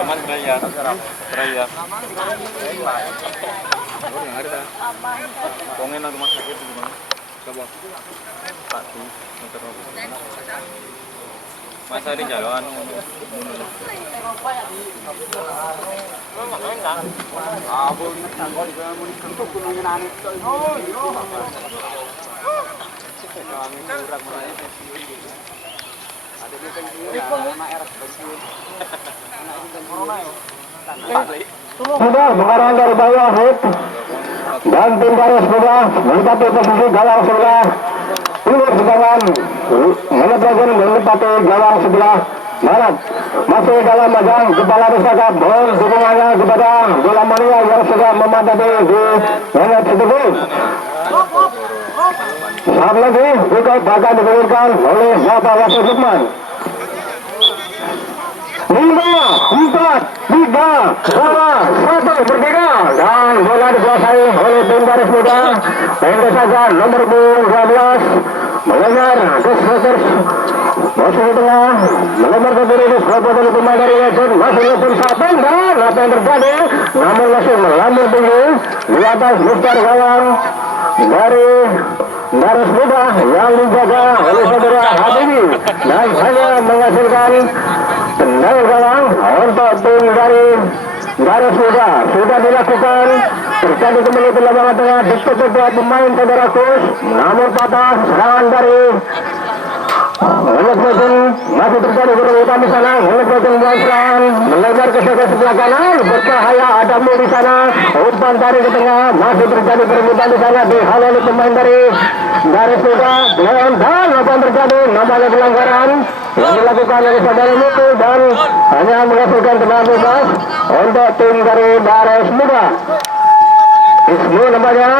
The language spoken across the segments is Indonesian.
Taman Raya. Pongin rumah sakit di mana? Coba. Satu meter. Masa di jalan. Sudah mengarah dari bawah hit dan tim garis sudah menempati posisi gawang sebelah keluar serangan menempati gawang sebelah barat masih dalam ajang kepala pusaka mohon dukungannya kepada bola mania yang sudah memadati di menit tersebut. Saat lagi juga bakal digulirkan oleh Bapak Wasit Lukman. 5, 4, 3, 2, 1 berbeda dan bola dikuasai oleh tim garis muda. Pendek saja nomor 12 mengejar Desmoters masih di tengah melemar ke kiri Desmoter pemain dari Legend masih Legend satu dan apa yang terjadi namun masih melambung tinggi di atas Mukhtar gawang dari garis muda yang dijaga oleh saudara Habibi dan hanya menghasilkan tendangan gawang untuk tim dari garis muda. Sudah dilakukan terjadi kembali di lapangan tengah dicoba pemain saudara Kus namun patah serangan dari masih terjadi kerumitan di sana. Serangan melebar ke sebelah kanan berbahaya ada Mu di sana umpan tarik ke tengah masih terjadi kerumitan di sana dihalangi pemain dari garis muda dan apa yang terjadi namanya pelanggaran yang dilakukan oleh saudara Mutu dan hanya menghasilkan tendangan bebas untuk tim dari garis muda. Ismu namanya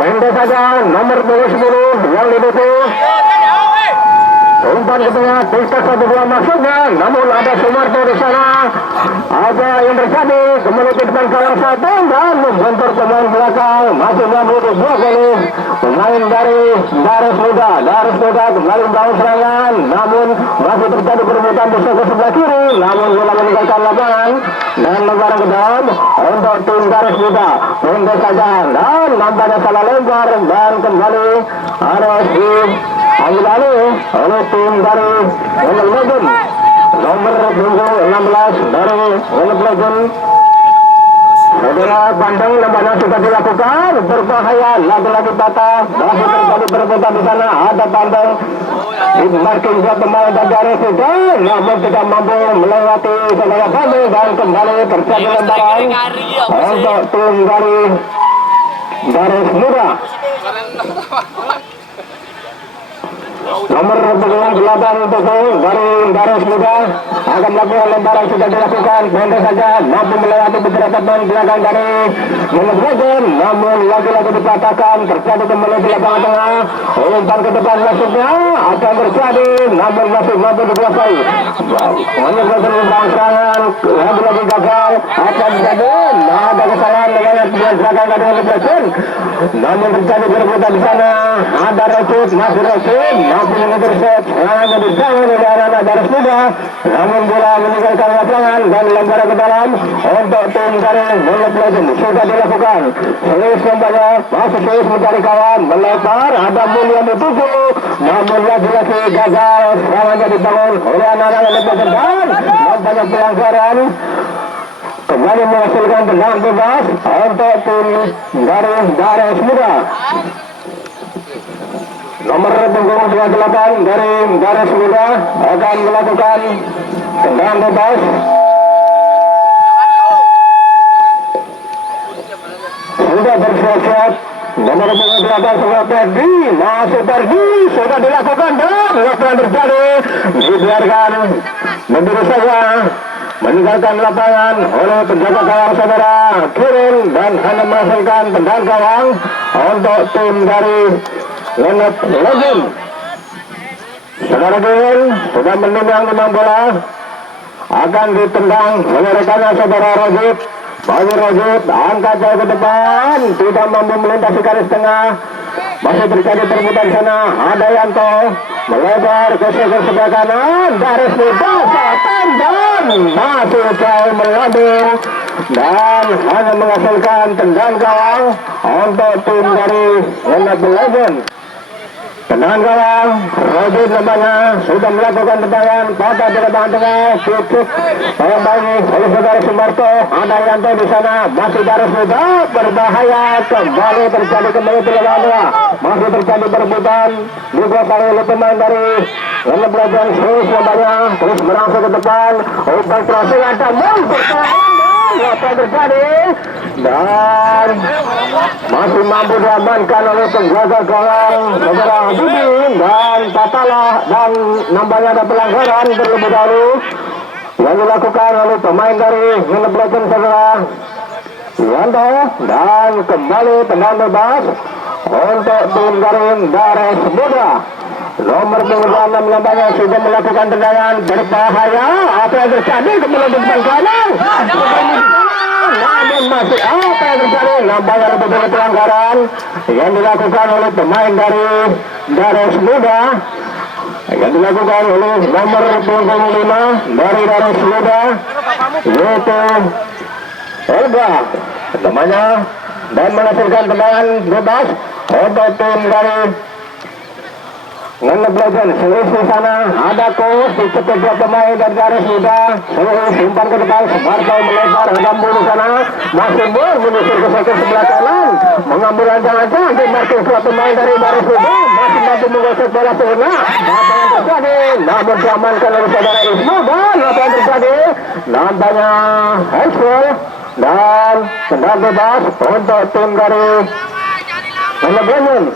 pendek saja nomor 10 yang dibutuh umpan ke tengah Tistak 1-2 maksudnya namun ada Sumarto di sana. Apa yang terjadi kembali ke depan kalang satu dan membentur pemain belakang masih membutuh 2 kali pemain dari garis muda kembali membangun serangan namun masih terjadi perebutan di sebelah kiri namun bola meninggalkan lapangan dan lempar ke dalam untuk tim garis muda pendek saja dan nampaknya salah lempar dan kembali harus ambil alih oleh tim dari Legend nomor 16 dari Legend. Saudara Bandung nampaknya sudah dilakukan berbahaya lagi-lagi patah masih terjadi perebutan di sana ada Bandung marking buat pemain dari garis muda namun tidak mampu melewati saudara Bandung dan kembali terjadi lemparan untuk tim dari garis muda. Nomor 8 untuk dari garis muda akan melakukan lemparan sudah dilakukan pendek saja mampu melewati beberapa pemain belakang dari Legend namun lagi-lagi dipatahkan terjadi kembali di lapangan tengah umpan ke depan maksudnya akan terjadi namun masih mampu dikuasai hanya berhasil membangun serangan lagi-lagi gagal akan terjadi ada kesalahan dengan pemain belakang dari Legend namun terjadi perebutan di sana ada Rashid masih Rashid mampu mengintercept serangan yang dibangun oleh anak-anak garis muda namun bola meninggalkan lapangan dan lempar ke dalam untuk tim dari Legend sudah dilakukan serius nampaknya masih serius mencari kawan melempar ada Mul yang dituju namun lagi-lagi gagal serangannya dibangun oleh anak-anak Legend dan nampaknya pelanggaran kembali menghasilkan tendangan bebas untuk tim dari garis muda. Nomor punggung 28 dari garis muda akan melakukan tendangan bebas. Sudah bersiap-siap nomor punggung 8 sudah pergi masih pergi sudah dilakukan dan apa yang terjadi dibiarkan begitu saja meninggalkan lapangan oleh penjaga gawang saudara Kirin dan hanya menghasilkan tendangan gawang untuk tim dari Legend. Saudara Kirin sudah menendang bola akan ditendang oleh rekannya saudara Rajib Bagi Rajut, angkat jauh ke depan, tidak mampu melintasi garis tengah. Masih terjadi perebutan sana. Ada Yanto melebar ke sebelah kanan. Garis bebas, tendang masih jauh mengambil dan hanya menghasilkan tendang gawang untuk tim dari United Legend. Tendangan gawang, Rajut namanya sudah melakukan tendangan pada di lapangan tengah, cukup sayang bagi oleh saudara Sumarto. Ada Yanto di sana, masih garis muda berbahaya, kembali terjadi kembali di lapangan tengah, masih terjadi perebutan dikuasai oleh pemain dari United Legend. Terus namanya terus merangsek ke depan, umpan crossing ada bertahan. Apa yang terjadi dan masih mampu diamankan oleh penjaga gawang saudara Habibin dan Tatalah, dan nampaknya ada pelanggaran terlebih dahulu yang dilakukan oleh pemain dari United Legend saudara Yanto, dan kembali tendangan bebas untuk tim dari Dares Muda. Nomor 26 nampaknya sudah melakukan tendangan berbahaya. Apa yang terjadi kembali di depan kanan, namun masih apa yang terjadi, nampaknya lebih dari pelanggaran yang dilakukan oleh pemain dari Dares Muda, yang dilakukan oleh nomor 25 dari Dares Muda, yaitu Olga namanya, dan menghasilkan tendangan bebas untuk tim dari United Legend. Seluruh di sana ada coach di ketiga pemain dari Dares Muda. Seluruh umpan ke depan, Sumarto melebar mengambil di sana, masih menyisir ke sebelah kanan, mengambil ancang-ancang di marking dua pemain dari Dares Muda, masih mampu menggosok bola ke tengah. Apa yang terjadi? Namun diamankan oleh saudara Isma, dan apa yang terjadi? Nampaknya handball dan tendangan bebas untuk tim dari United Legend.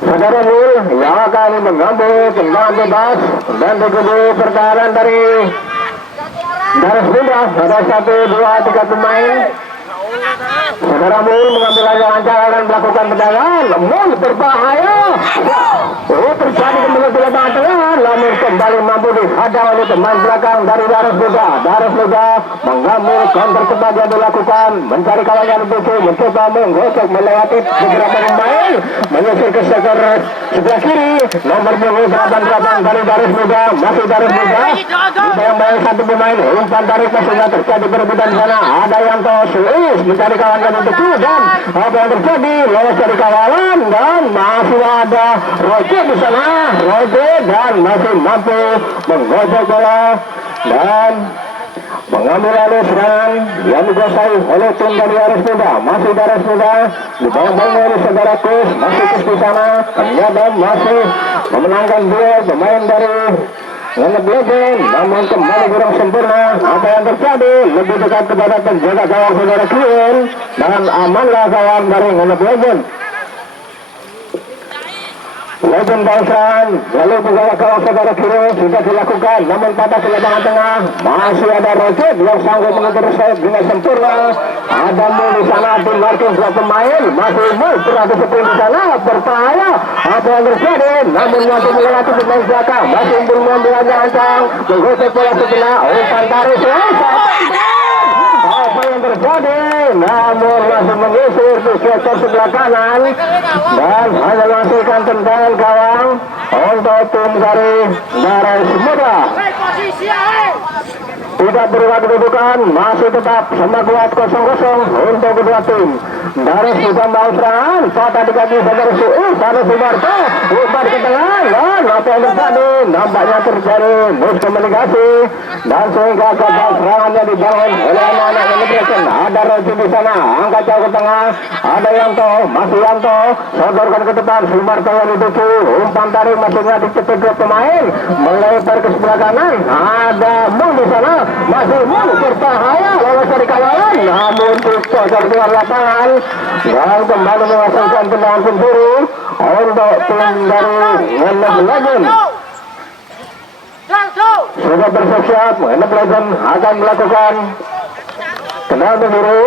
Saudara Mul yang akan mengambil tendangan bebas dan diikuti pertahanan dari Dares Muda. Ada 1, 2, 3 pemain. Saudara Mul mengambil ancang-ancang dan melakukan tendangan, namun berbahaya. Terjadi kembali di lapangan tengah, namun kembali mampu dihadang oleh pemain belakang dari Dares Muda. Dares Muda mengambil counter cepat yang dilakukan, mencari kawan yang lucu, mencoba menggosok melewati beberapa pemain, menyisir ke sebelah kiri. Nomor 28 dari Dares Muda, masih Dares Muda. Yang main satu pemain, umpan tarik maksudnya terjadi perebutan sana. Ada yang Suis mencari kawan yang lucu, dan apa yang terjadi? Lolos dari kawalan, dan masih ada Roger di sana. Roger dan masih mampu menggosok bola dan mengambil alih serangan yang dikuasai oleh tim dari Dares Muda. Masih Dares Muda dibangun oleh saudara Kus, masih Kus di sana, dan masih memenangkan duel pemain dari United Legend, namun kembali kurang sempurna. Apa yang terjadi? Lebih dekat kepada penjaga gawang saudara Kion, dan amanlah gawang dari United Legend. Legend Bangsan, lalu penjaga gawang saudara Kiro sudah dilakukan, namun pada di lapangan tengah masih ada Rocket yang sanggup mengatur set dengan sempurna. Ada Mul di sana, tim marking dua pemain, masih Mul berada seperti di sana, berbahaya. Apa yang terjadi? Namun masih melewati pemain belakang, masih mengambil ancang-ancang, menggosok bola sebelah, umpan tarik, apa yang terjadi? Namun masih menyisir di sektor sebelah kanan, dan hanya menghasilkan tendangan gawang untuk tim dari Dares Muda. Tidak berubah kedudukan, masih tetap sama kuat 0-0 untuk kedua tim. Dares Muda mau serangan, patah di kaki saudara Suis, ada Sumarto, umpan ke tengah, dan apa yang terjadi? Nampaknya terjadi miskomunikasi, dan sehingga gagal serangannya dibangun oleh anak-anak yang Legend. Ada Roji di sana, angkat jauh ke tengah, ada Yanto, masih Yanto, sodorkan ke depan, Sumarto yang dituju, umpan tarik maksudnya dicetak dua pemain, melebar ke sebelah kanan, ada Mul di sana, masih Mul berbahaya, lolos dari kawalan, namun dicocok di luar lapangan, dan kembali menghasilkan tendangan penjuru untuk tim dari United Legend. Sudah bersiap-siap, United Legend akan melakukan tendangan penjuru.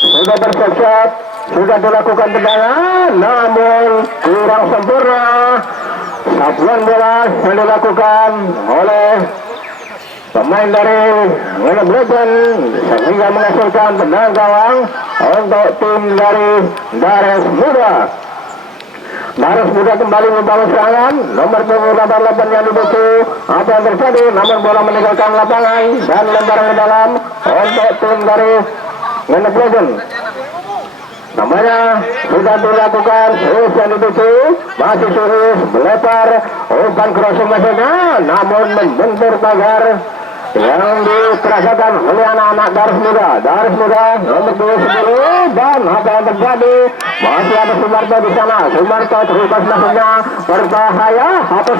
Sudah bersiap-siap, sudah dilakukan tendangan, namun kurang sempurna. Sapuan bola yang dilakukan oleh pemain dari Ngenek Legend sehingga menghasilkan tendangan gawang untuk tim dari Dares Muda. Dares Muda kembali membangun serangan. Nomor punggung 88 yang dibutuh. Apa yang terjadi? Namun bola meninggalkan lapangan dan lembaran ke dalam untuk tim dari Ngenek Legend. Namanya sudah dilakukan, terus yang dituju masih terus melempar umpan crossing maksudnya, namun membentur pagar yang diperasakan oleh anak-anak Dares Muda. Dares Muda nomor 10 dan apa yang terjadi? Masih ada Sumarto di sana. Sumarto terubah maksudnya berbahaya. Satu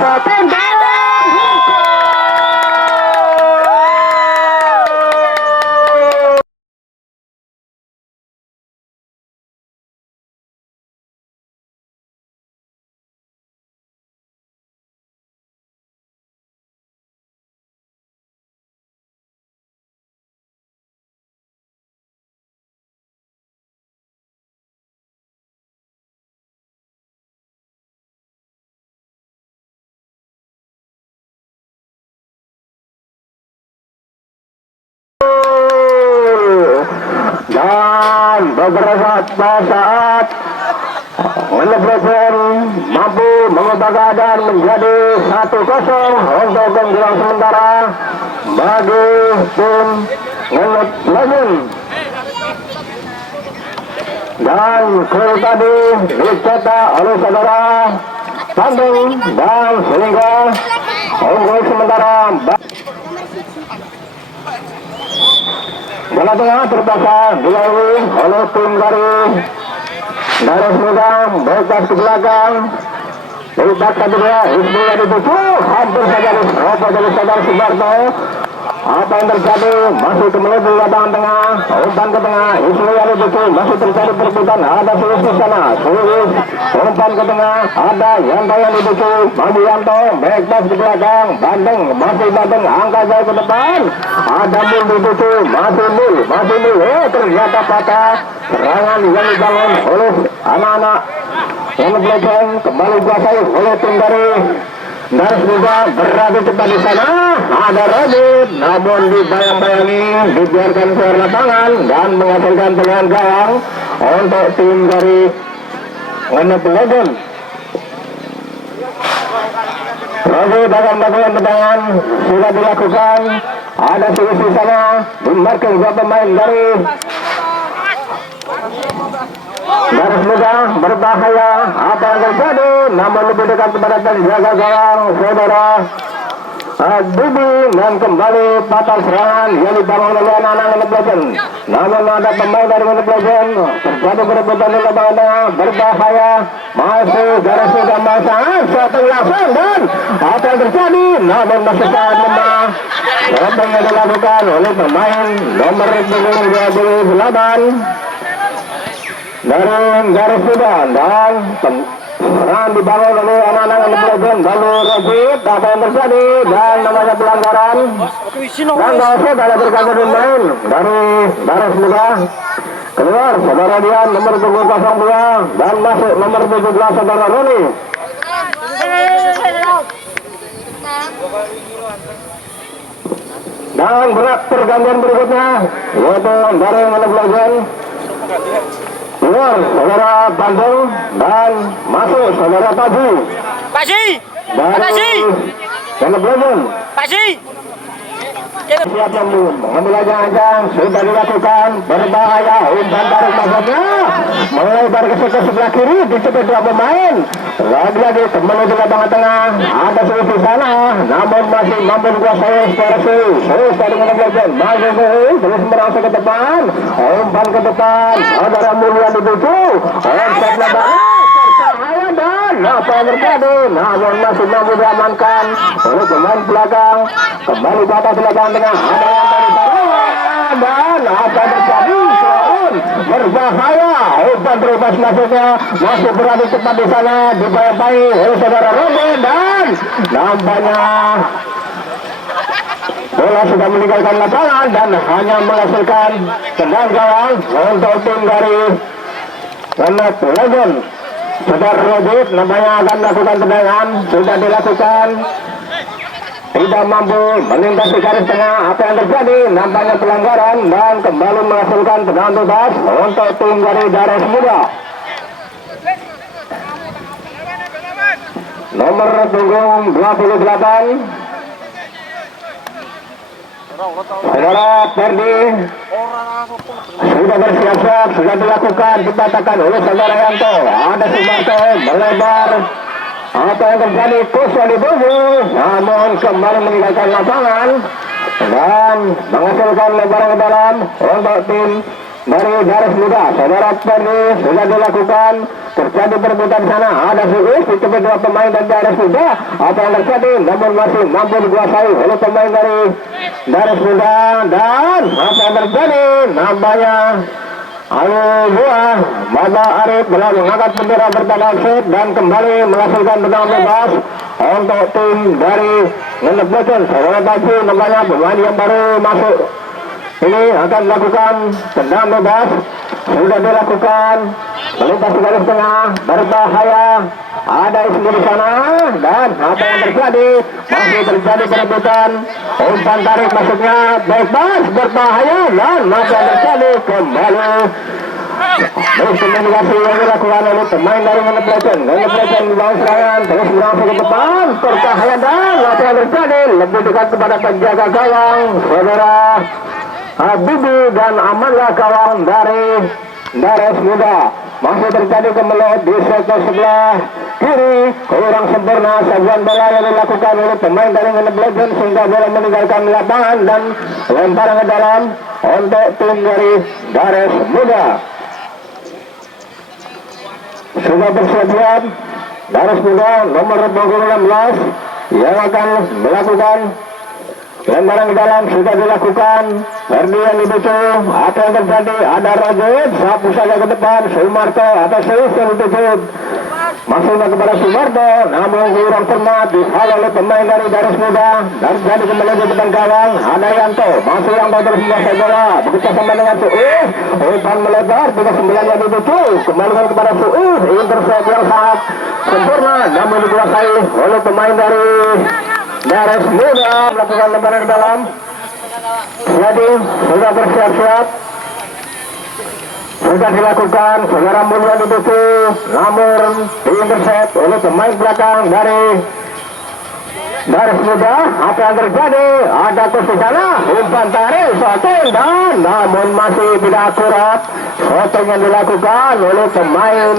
dan beberapa saat Ngenek Legend mampu mengubah keadaan menjadi 1-0 untuk keunggulan sementara bagi tim Ngenek Legend. Dan gol tadi dicetak oleh saudara Bandung dan sehingga unggul sementara. Bola tengah terpaksa dilalui oleh tim dari Dares Muda, bekas ke belakang. Dipaksa kedua, Ismail dituju, hampir saja diserobot dari saudara Sumarto. Apa yang terjadi? Masih menuju lapangan tengah, umpan ke tengah, Ismail dituju, masih terjadi perebutan. Ada Sulis di sana, Sulis umpan ke tengah, ada Yanto yang dituju, Maju Yanto, bekas ke belakang, Bandeng, masih Bandeng, angkat jauh ke depan. Ada Mul dituju, masih Mul, ternyata patah. Serangan yang dibangun oleh anak-anak Ngenek Legend kembali dikuasai oleh tim dari Dares Muda. Beradu cepat di sana, ada Radit, namun dibayang-bayangi, dibiarkan keluar lapangan dan menghasilkan tendangan gawang untuk tim dari Ngenek Legend. Radit akan melakukan tendangan, sudah dilakukan. Ada Sulis di sana, dimarking dua pemain dari Dares Muda, berbahaya. Apa yang terjadi? Namun lebih dekat kepada penjaga gawang saudara Bibi, dan kembali patah serangan yang dibangun oleh anak-anak Ngenek Legend. Namun ada pemain dari Ngenek Legend, terjadi perebutan di lapangan tengah, berbahaya. Masih Dares Muda masang satu langsung dan apa yang terjadi? Namun masih sangat lemah. Apa yang dilakukan oleh pemain nomor 28 dari Dares Muda, dan serangan dibangun oleh anak-anak Ngenek Legend. Lalu Rajit, apa yang terjadi? Dan namanya pelanggaran dan wasit ada berkata pemain dari Dares Muda. Keluar saudara Dian nomor 02 dan masuk nomor 17 saudara Roni. Dan berat pergantian berikutnya yaitu dari Ngenek Legend. Keluar saudara Bandung dan masuk saudara Taji. Dari Ngenek Legend. Siap yang mengambil aja sudah dilakukan, berbahaya, umpan tarik maksudnya melebar ke sebelah kiri, dicepat dua pemain. Lagi-lagi menuju lapangan tengah, ada Sulis di sana, namun masih mampu dikuasai secara Sulis dari Ngenek Legend. Masih terus merasa ke depan, umpan ke depan, saudara Mulia dituju, omset lapangan. Dan apa yang terjadi? Namun masih mampu diamankan oleh pemain belakang. Kembali ke atas lapangan tengah, ada yang dari sana. Dan apa yang terjadi? Berbahaya, umpan terubah maksudnya, masih berada cepat di sana, dibayang-bayangi oleh saudara Robin, dan nampaknya bola sudah meninggalkan lapangan dan hanya menghasilkan tendangan gawang untuk tim dari Ngenek Legend. Saudara Rajit namanya akan melakukan tendangan, sudah dilakukan. tidak mampu melintasi garis tengah. Apa yang terjadi? Nampaknya pelanggaran dan kembali menghasilkan tendangan bebas untuk tim dari Dares Muda. Nomor punggung 28 Saudara Ferdi sudah bersiap-siap, sudah dilakukan, dikatakan oleh saudara Yanto. Ada Sumarto melebar. Apa yang terjadi? Kosong dibunuh, namun kembali meninggalkan lapangan dan menghasilkan lebaran ke dalam untuk tim dari Dares Muda. Saudara Ferdi sudah dilakukan, terjadi perebutan sana. Ada Suis di tepi dua pemain dari Dares Muda. Apa yang terjadi? Namun masih mampu dikuasai oleh pemain dari Dares Muda. Dan apa yang terjadi? Nampaknya Buah Baba Arif telah mengangkat bendera bertanda set dan kembali menghasilkan tendangan bebas untuk tim dari Ngendep Legend. Saudara tahu nampaknya pemain yang baru masuk ini akan melakukan tendangan bebas. Sudah dilakukan, melintasi garis tengah, berbahaya. Ada Ismi di sana dan apa yang terjadi? Masih terjadi perebutan. Umpan tarik masuknya bebas, berbahaya dan apa yang terjadi? Kembali komunikasi yang dilakukan oleh pemain dari Ngendep Legend. Ngendep Legend membawa serangan terus berlangsung ke depan, berbahaya dan apa yang terjadi? Lebih dekat kepada penjaga gawang saudara Habibi dan amanlah gawang dari Dares Muda. Masih terjadi kemelut di sektor sebelah kiri, kurang sempurna sabuan bola yang dilakukan oleh pemain dari Ngendep Legend sehingga bola meninggalkan lapangan dan lemparan ke dalam untuk tim dari Dares Muda. Sudah bersiap-siap Dares Muda nomor punggung 16 yang akan melakukan lemparan ke dalam. Sudah dilakukan Ferdi yang dituju. Apa yang terjadi? Ada Rajid sapu saja ke depan. Sumarto atau Suis yang dituju masuknya kepada Sumarto, namun kurang cermat dihalau oleh pemain dari Dares Muda dan jadi kembali di depan gawang. Ada Yanto, masih Yanto terus menguasai bola bekerja sama dengan Suis. Umpan melebar 39 yang dituju kembalikan kepada Suis. Intercept yang sangat sempurna namun dikuasai oleh pemain dari Dares Muda. Melakukan lemparan ke dalam. Jadi sudah bersiap-siap, sudah dilakukan. Saudara Mulia dituju namun diintercept oleh pemain belakang dari Dares Muda. Apa yang terjadi? Ada kursi sana, umpan tarik, shooting dan namun masih tidak akurat. Shooting yang dilakukan oleh pemain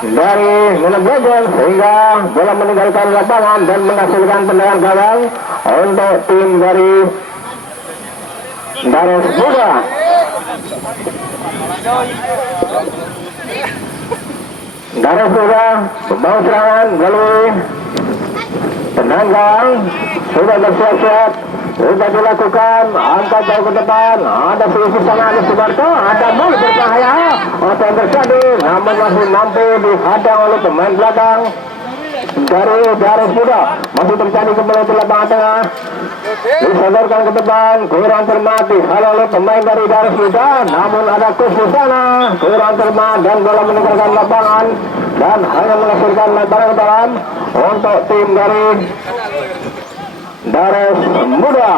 dari Ngendep Legend sehingga bola meninggalkan lapangan dan menghasilkan tendangan gawang untuk tim dari Dares Muda. Dares Muda membawa serangan melalui tendangan gawang. Sudah bersiap-siap, sudah dilakukan, angkat jauh ke depan. Ada sisi sana, ada Sumarto, ada Mul berbahaya. Apa yang terjadi? Namun masih mampu dihadang oleh pemain belakang dari Dares Muda. Masih terjadi kembali di lapangan tengah, disodorkan ke depan, kurang cermat dihalau oleh pemain dari Dares Muda. Namun ada kus di sana, kurang cermat dan bola meninggalkan lapangan dan hanya menghasilkan lebaran ke dalam untuk tim dari Dares Muda.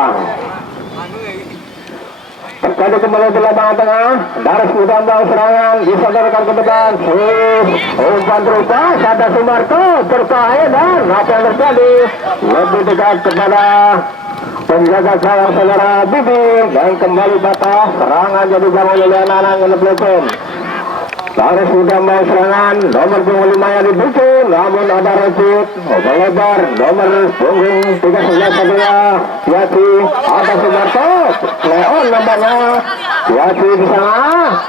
Terjadi kembali di lapangan tengah, Dares Muda membawa serangan, disodorkan ke depan. Umpan terupas, ada Sumarto berbahaya dan apa yang terjadi? Lebih dekat kepada penjaga gawang saudara Bibi dan kembali patah. Serangan jadi gawang oleh anak-anak Ngendep Legend. Dares Muda mau serangan, nomor punggung 5 yang dituju, namun ada Rajid melebar, nomor punggung 13 adalah Yati, ada Sumarto, Leon nampaknya, Yati di sana,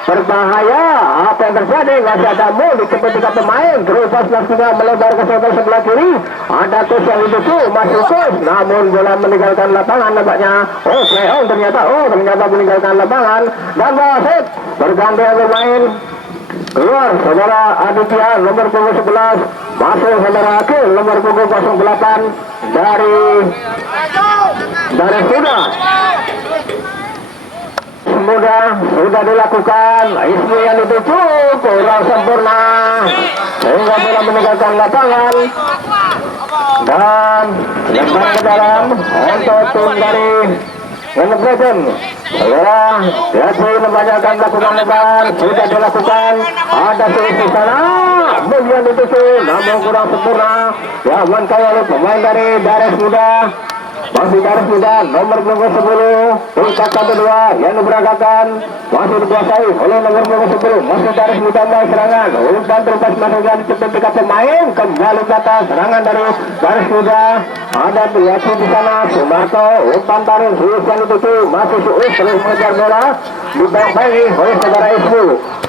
berbahaya. Apa yang terjadi? Masih ada Mul di ketika pemain, terus langsungnya melebar ke sebelah kiri, ada Kus yang dituju, masih Kus, namun bola meninggalkan lapangan nampaknya. Leon ternyata meninggalkan lapangan dan wasit berganti pemain. Keluar saudara Aditya nomor punggung 11, masuk saudara Akil nomor punggung 08 dari Dares Muda. Sudah dilakukan, Ismi yang dituju kurang sempurna sehingga bola meninggalkan lapangan. dan lebar ke dalam untuk tim dari Ngenebresen. Saudara, Yasin membanyakan melakukan lebar, sudah dilakukan, ada sisi sana, bagian itu sih, namun kurang sempurna, diamankan oleh pemain dari Dares Muda. Masih Dares Muda, nomor punggung 10, tingkat 1-2 yang diberangkatkan, masih dikuasai oleh nomor punggung 10, masih Dares Muda mulai serangan, umpan terlepas masuk dari ketika pemain, kembali ke atas, serangan dari Dares Muda, ada Yasin di sana, Sumarto, umpan tarik, Suus yang dituju, masih Suus terus mengejar bola, dibayang-bayangi oleh saudara Ismu.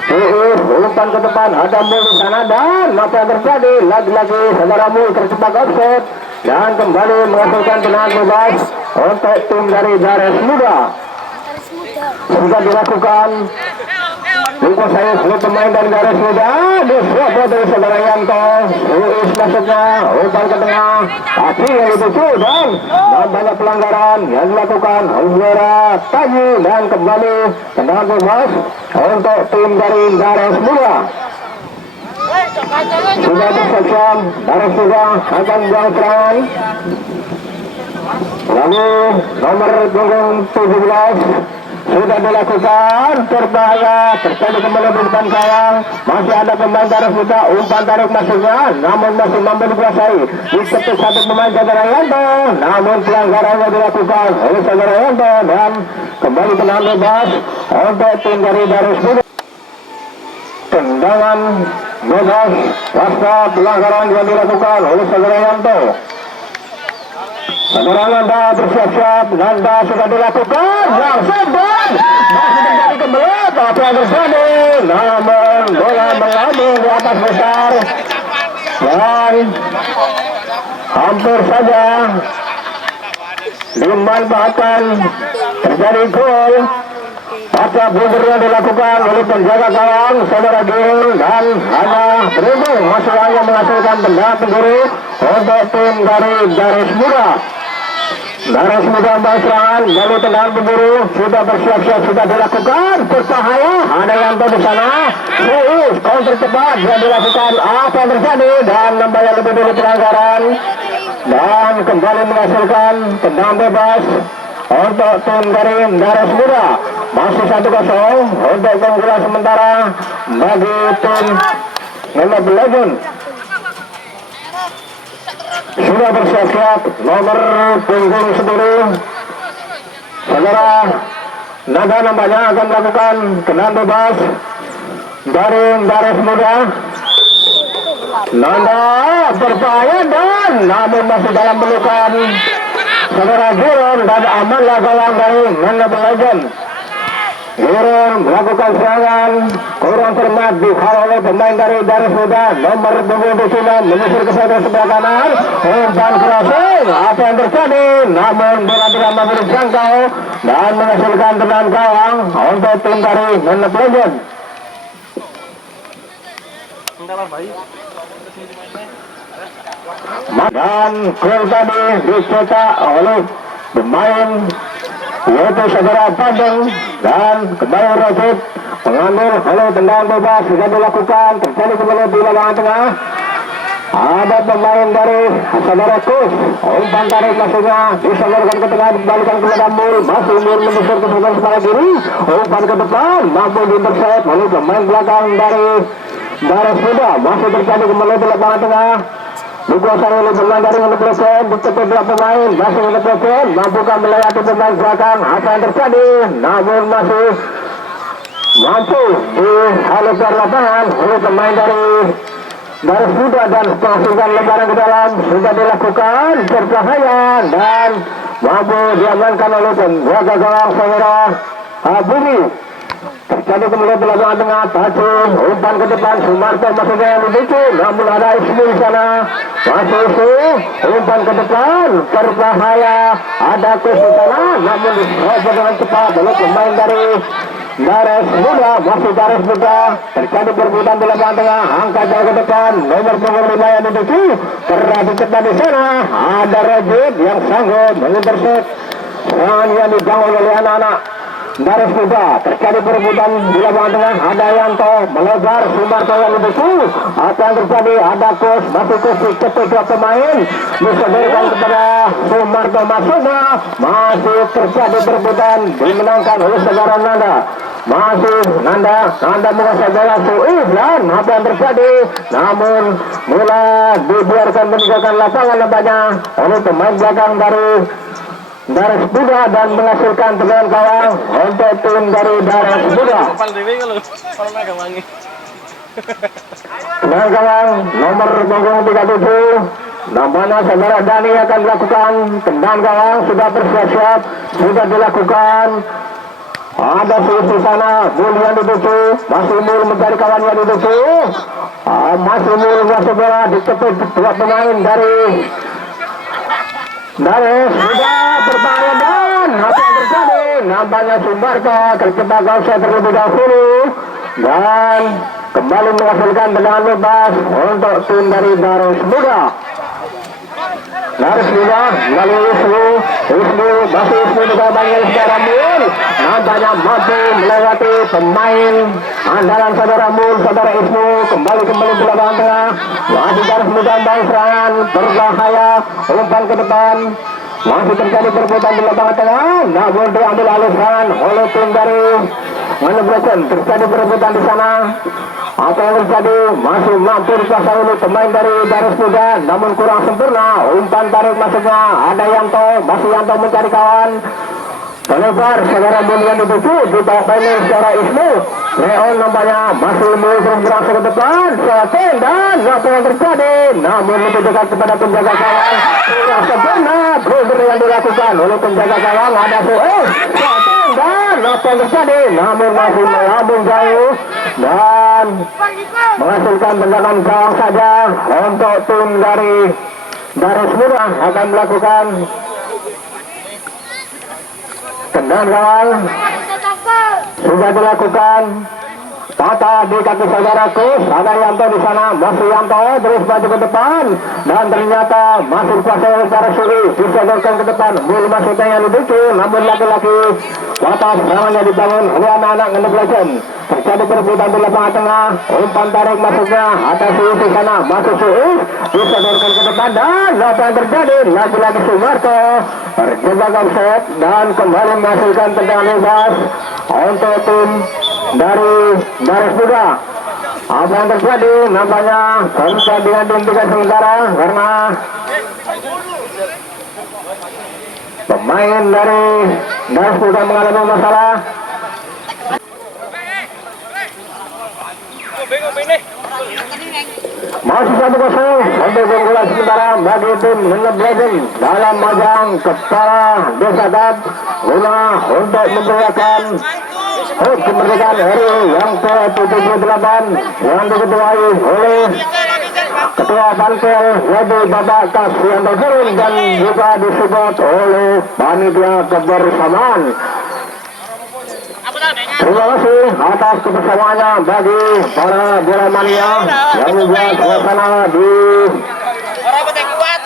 Suus, umpan ke depan, ada Mul di sana, dan apa yang terjadi, lagi-lagi saudara Mul terjebak offset, dan kembali menghasilkan tendangan bebas untuk tim dari Dares Muda. Sudah dilakukan dikuasai oleh pemain dari Dares Muda, disuapkan dari saudara Yanto. Suus masuknya, umpan ke tengah, tapi yang dituju dan banyak pelanggaran yang dilakukan oleh saudara Taji, dan kembali tendangan bebas untuk tim dari Dares Muda. Sudah bersiap, Dares Muda akan buang serangan. Lalu nomor punggung 17 sudah dilakukan, berbahaya, terjadi kembali di depan gawang. Masih ada pemain Dares Muda, umpan tarik masuknya, namun masih mampu dikuasai. Diketuk satu pemain saudara Yanto, namun pelanggarannya dilakukan oleh saudara Yanto, dan kembali tendangan bebas untuk tim dari Dares Muda. Tendangan bebas pasca pelanggaran yang dilakukan oleh saudara Yanto. Saudara Nanda bersiap-siap, Nanda sudah dilakukan, langsung dan masih terjadi kembali, apa yang terjadi, namun bola mengambil di atas besar, dan hampir saja dimanfaatkan, terjadi gol. Pasca blunder yang dilakukan oleh penjaga gawang saudara Gil, dan hanya beruntung masih hanya menghasilkan tendangan penjuru untuk tim dari Dares Muda. Dares Muda membawa serangan, lalu tendangan penjuru sudah bersiap-siap, sudah dilakukan, berbahaya, ada Yanto di sana, Suus counter cepat yang dilakukan, apa yang terjadi, dan nampaknya lebih dulu pelanggaran, dan kembali menghasilkan tendangan bebas untuk tim dari Dares Muda. Masih 1-0 untuk keunggulan sementara bagi tim Ngenebresen. Sudah bersiap-siap nomor punggung 10 saudara Nada nampaknya akan melakukan tendangan bebas dari Dares Muda. Nanda berbahaya, dan namun masih dalam pelukan saudara Giron, dan amanlah gawang dari Ngenebresen. Giron melakukan serangan, kurang cermat dikhalau oleh pemain dari Dares Muda, nomor punggung 26 menyisir ke sebelah kanan, umpan crossing, apa yang terjadi, namun bola tidak mampu dijangkau dan menghasilkan tendangan gawang untuk tim dari Ngenebresen. Dan gol tadi dicetak oleh pemain yaitu saudara Bandung, dan kembali Rosid mengambil oleh tendangan bebas sudah dilakukan, terjadi kembali di lapangan tengah. Ada pemain dari saudara Kus, umpan tarik masuknya disalurkan ke tengah, dibalikan kepada Mul, masih Mul menyisir ke sebelah kiri, umpan ke depan mampu diintercept oleh pemain belakang dari Dares Muda, masih terjadi kembali di lapangan tengah. Dikuasai oleh pemain dari Ngenebresen, diketuk dua pemain, masih Ngenebresen, mampukah melewati pemain belakang, apa yang terjadi, namun masih mampu dialihkan lapangan oleh pemain dari Dares Muda, dan menghasilkan lebaran ke dalam, sudah dilakukan, berbahaya, dan mampu diamankan oleh penjaga gawang saudara Bumi. Terjadi kemudian di lapangan tengah, Tacu, umpan ke depan, Sumarto masuknya yang dituju, namun ada Ismu di sana, masih Ismu, umpan ke depan, berbahaya, ada Kus di sana, namun diserobot dengan cepat oleh pemain dari Dares Muda, masih Dares Muda, terjadi perebutan di lapangan tengah, angkat jauh ke depan, nomor punggung 5 yang dituju, terjadi cepat di sana, ada Rajid yang sanggup mengintercept serangan yang dibangun oleh anak-anak Garis muda terjadi perebutan di lapangan tengah. Ada Yanto melebar Sumarto yang dibuku. Apa yang terjadi? Ada Kus masih kusik ketiga pemain disodorkan kepada Sumarto masuknya. Masih terjadi perebutan dimenangkan oleh saudara Nanda. Masih Nanda menguasai bola Suis dan apa yang terjadi? Namun mulai dibiarkan meninggalkan lapangan nampaknya oleh pemain belakang dari Daras Muda dan menghasilkan tendangan gawang untuk tim dari Daras Muda. Tendangan gawang nomor punggung 37. Namanya saudara Dani akan dilakukan. Tendangan gawang sudah bersiap-siap, sudah dilakukan. Ada di sana, Mul yang dituju, masih Mul mencari kawan yang dituju. Masih Mul masuk bola dikepit dua pemain dari sudah berbahaya dan apa yang terjadi? Nampaknya Sumarto terjebak offside terlebih dahulu dan kembali menghasilkan tendangan bebas untuk tim dari Daras Muda. Daras Muda melalui Ismu masih Ismu juga banyak saudara Mul. Nampaknya mampu melewati pemain andalan saudara Mul, saudara Ismu kembali di lapangan tengah. Masih Daras Muda membangun serangan berbahaya, umpan ke depan. Masih terjadi perebutan di lapangan tengah, namun diambil alih serangan oleh tim dari Manebrechen. Terjadi perebutan di sana. Apa yang terjadi? Masih mampu dikuasai oleh pemain dari Daras Muda, namun kurang sempurna. Umpan tarik masuknya. Ada Yanto, masih Yanto mencari kawan. Terlebar saudara Mul yang dituju di bawah pemain saudara Ismu. Leon nampaknya masih terus berangkat ke depan. Selesai dan apa yang terjadi? Namun lebih dekat kepada penjaga gawang. Kurang sempurna. Blunder yang dilakukan oleh penjaga gawang. Ada Suis. Dan apa yang terjadi? Namun masih melambung jauh dan menghasilkan tendangan gawang saja untuk tim dari Daras Muda akan melakukan tendangan gawang. Sudah dilakukan patah di kaki saudaraku. Ada Yanto di sana, masih Yanto terus maju ke depan dan ternyata masih kuasa oleh Suis disodorkan ke depan. Mul masuknya yang dibucu, namun laki-laki patah serangannya dibangun oleh anak-anak Manebrechen. Terjadi perebutan di lapangan tengah, umpan tarik masuknya. Ada Suis di sana, masuk Suis disodorkan ke depan dan apa yang terjadi? Lagi-lagi Sumarto terjebak offside dan kembali menghasilkan tendangan bebas untuk tim dari Daras Muda. Apa yang terjadi? Nampaknya pertandingan dihentikan sementara karena pemain dari Daras Muda mengalami masalah. Masih 1-0 untuk keunggulan sementara bagi tim Manebrechen dalam ajang Kepala Desa Cup guna untuk memberikan kemerdekaan RI yang ke-78 yang diketuai oleh Ketua Panpel yaitu Bapak Kasyanto Jurun dan juga disupport oleh Panitia Kebersamaan. Terima kasih atas kebersamaannya bagi para bola mania yang membuat suasana di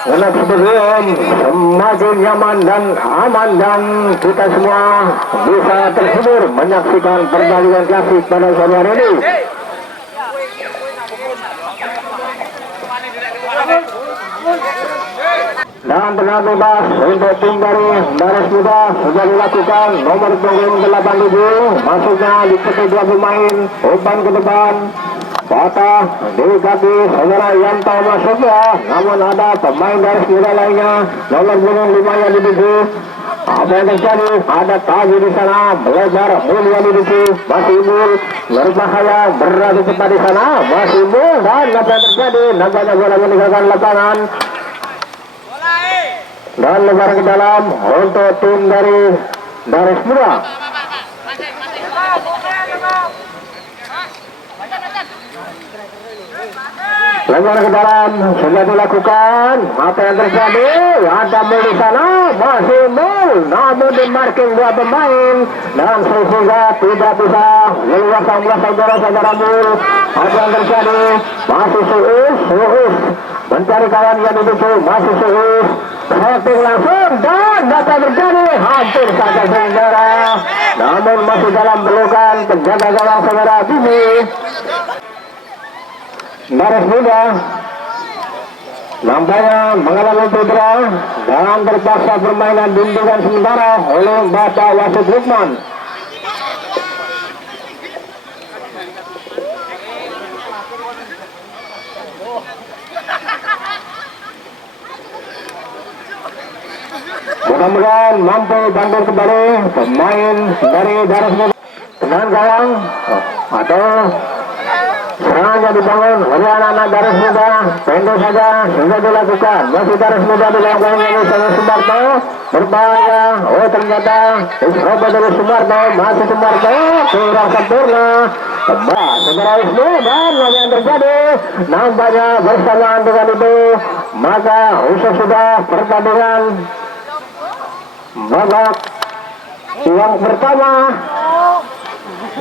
Wenas Stadium semakin nyaman dan aman dan kita semua bisa terhibur menyaksikan pertandingan klasik pada sore hari ini. Dan tenang bebas untuk tim dari Daras Muda sudah dilakukan. Nomor punggung 87 masuknya diketik dua pemain, umpan ke depan patah di kaki saudara Yanto masuknya, namun ada pemain Daras Muda lainnya nomor punggung 5 yang dituju. Apa yang terjadi? Ada Taji di sana melebar, Mul yang dituju, masih Mul berbahaya berada cepat di sana, masih Mul dan apa yang terjadi? Nampaknya bola meninggalkan lapangan dan lebar ke dalam untuk tim dari Daras Muda. Lebar ke dalam sudah dilakukan. Apa yang terjadi? Ada Mul di sana, masih Mul, namun di marking dua pemain dan sehingga tidak bisa leluasa bola saudara Mul. Apa yang terjadi? Masih Suis mencari kawan yang dituju, masih Suis. Shooting langsung dan data terjadi hampir saja saudara, namun masih dalam pelukan penjaga gawang saudara Bibi. Garis muda nampaknya mengalami cedera dan terpaksa permainan bimbingan sementara oleh Bapak Wasit Lukman. Mudah-mudahan mampu bantu kembali pemain dari Daras Muda dengan gawang atau serangannya dibangun oleh anak-anak Daras Muda. Pendek saja sudah dilakukan, masih Daras Muda dilakukan oleh Sumarto, berbahaya. Oh ternyata coba dari Sumarto, masih Sumarto kurang sempurna. Tebak segera Ismu dan yang terjadi nampaknya bersamaan dengan itu, maka usai sudah pertandingan babak yang pertama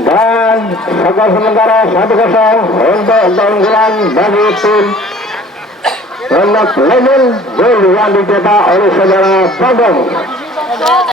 dan skor sementara 1-0 untuk keunggulan bagi tim Pondok Lemun yang dicetak oleh saudara Bagong.